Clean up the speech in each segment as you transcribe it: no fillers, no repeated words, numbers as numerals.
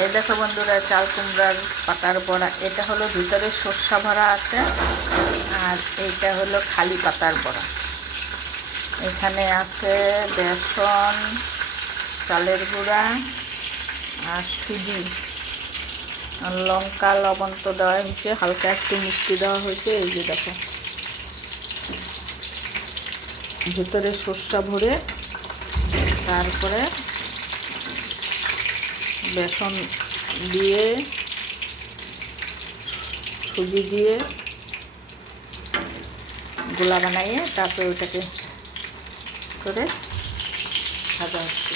এই দেখো বন্ধুরা, চাল কুমড়ার পাতার বড়া। এটা হলো ভিতরে সর্ষা ভরা আছে, আর এইটা হলো খালি পাতার বড়া। এখানে আছে বেসন, চালের গুঁড়া আর সুজি, আর লঙ্কা, লবণ তো দেওয়া হয়েছে, হালকা একটু মিষ্টি দেওয়া হয়েছে। এই যে দেখো, ভিতরে সর্ষা ভরে তারপরে বেসন দিয়ে, সুজি দিয়ে গোলা বানাইয়ে তারপরে ওটাকে করে ভাজা হচ্ছে।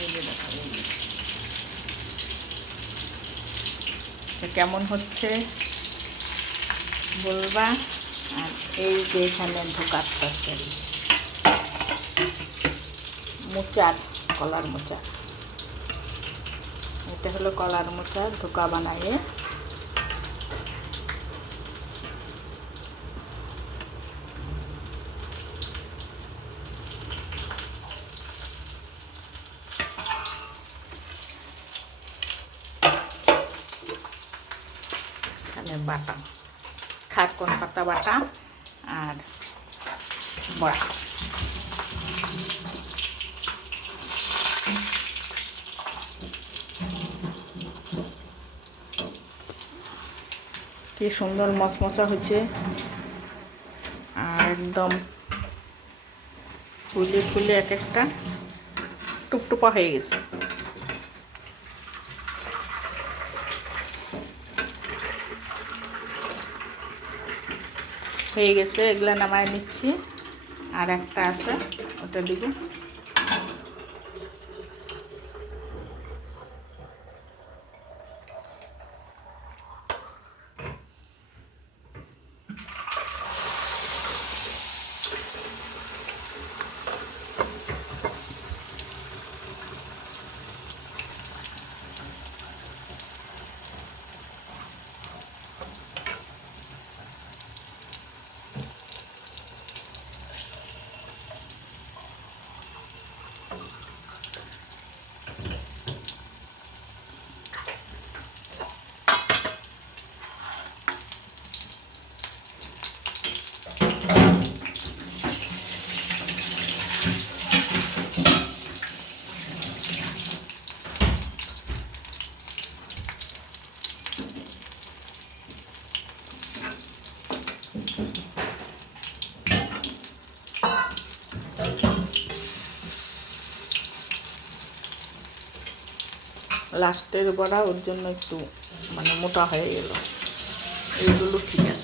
এই যে দেখো, কেমন হচ্ছে বলবা। আর এই যে এখানে ধোকার তরকারি, মোচার, কলার মোচা। এটা হলো কলার মোচা, ধোকা বানাইয়ে এখানে বাটা, খারকন পাতা বাটা আর বড়া। কি সুন্দর মচমচা হচ্ছে, আর একদম ফুলে ফুলে এক একটা টুপটুপা হয়ে গেছে। হয়ে গেছে, এগুলা নামায় নিচ্ছি। আর একটা আছে, ওটা দিব। লাস্টের বড়া, ওর জন্য একটু মানে মোটা হয়ে গেল। এইগুলো ঠিক আছে।